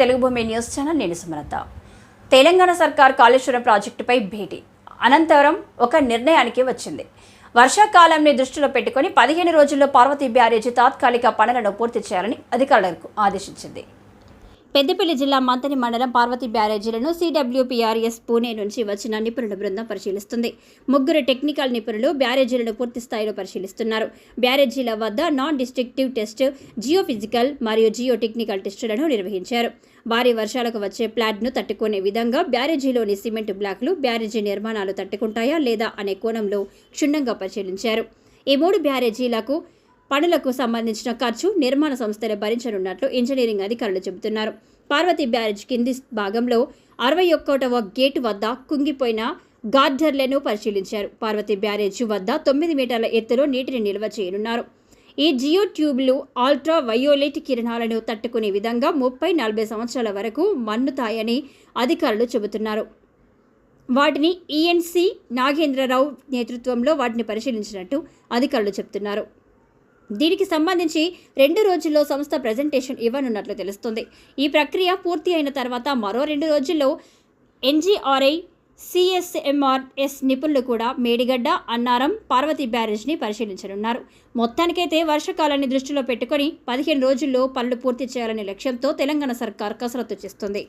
తెలుగు భూమి news channel నేను సుమలత. తెలంగాణ సర్కార్ కాళేశ్వరం ప్రాజెక్టుపై భేటీ అనంతరం ఒక నిర్ణయానికి వచ్చింది. వర్షాకాలాన్ని దృష్టిలో పెట్టుకుని 15 రోజుల్లో పార్వతీ బ్యారేజీ తాత్కాలిక పనులను పూర్తి చేయాలని అధికారులకు ఆదేశించింది. పెద్దపల్లి జిల్లా మంతని మండలం పార్వతీ బ్యారేజీలను CWPRS పూణే నుంచి వచ్చిన నిపుణుల బృందం పరిశీలిస్తుంది. 3 టెక్నికల్ నిపుణులు బ్యారేజీలను పూర్తి స్థాయిలో పరిశీలిస్తున్నారు. బ్యారేజీల వద్ద నాన్ డిస్ట్రక్టివ్ టెస్ట్, జియోఫిజికల్ మరియు జియో టెక్నికల్ టెస్టులను నిర్వహించారు. భారీ వర్షాలకు వచ్చే ప్లాడ్ను తట్టుకునే విధంగా బ్యారేజీలోని సిమెంట్ బ్లాక్లు బ్యారేజీ నిర్మాణాలు తట్టుకుంటాయా లేదా అనే కోణంలో క్షుణ్ణంగా పరిశీలించారు. ఈ 3 బ్యారేజీలకు పనులకు సంబంధించిన ఖర్చు నిర్మాణ సంస్థలు భరించనున్నట్లు ఇంజనీరింగ్ అధికారులు చెబుతున్నారు. పార్వతీ బ్యారేజ్ కింది భాగంలో 61వ గేటు వద్ద కుంగిపోయిన గార్డర్లను పరిశీలించారు. పార్వతీ బ్యారేజ్ వద్ద 9 మీటర్ల ఎత్తులో నీటిని నిల్వ చేయనున్నారు. ఈ జియో ట్యూబ్లు అల్ట్రా వయోలెట్ కిరణాలను తట్టుకునే విధంగా 30-40 సంవత్సరాల వరకు మన్నుతాయని అధికారులు చెబుతున్నారు. వాటిని ENC నాగేంద్రరావు నేతృత్వంలో వాటిని పరిశీలించినట్టు అధికారులు చెబుతున్నారు. దీనికి సంబంధించి 2 రోజుల్లో సంస్థ ప్రెజెంటేషన్ ఇవ్వనున్నట్లు తెలుస్తుంది. ఈ ప్రక్రియ పూర్తి అయిన తర్వాత మరో 2 రోజుల్లో NGRI, CSMRS నిపుణులు కూడా మేడిగడ్డ, అన్నారం, పార్వతీ బ్యారేజ్ని పరిశీలించనున్నారు. మొత్తానికైతే వర్షాకాలాన్ని దృష్టిలో పెట్టుకుని 15 రోజుల్లో పనులు పూర్తి చేయాలనే లక్ష్యంతో తెలంగాణ సర్కార్ కసరత్తు చేస్తుంది.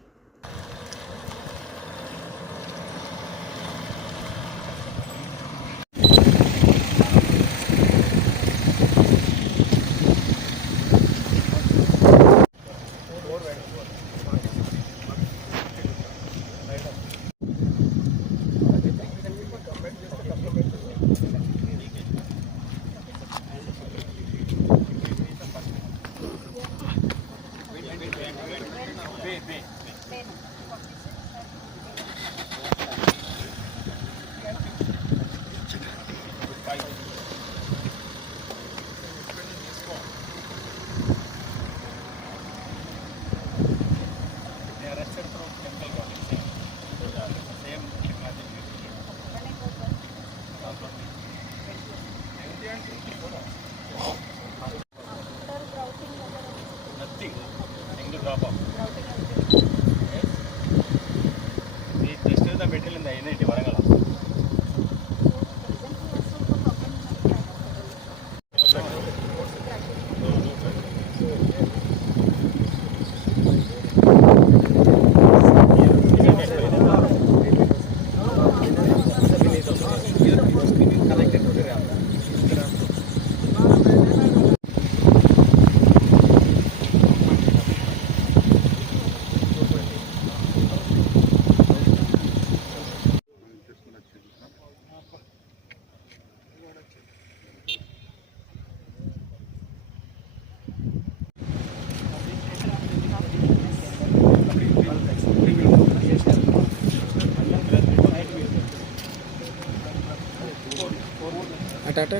అట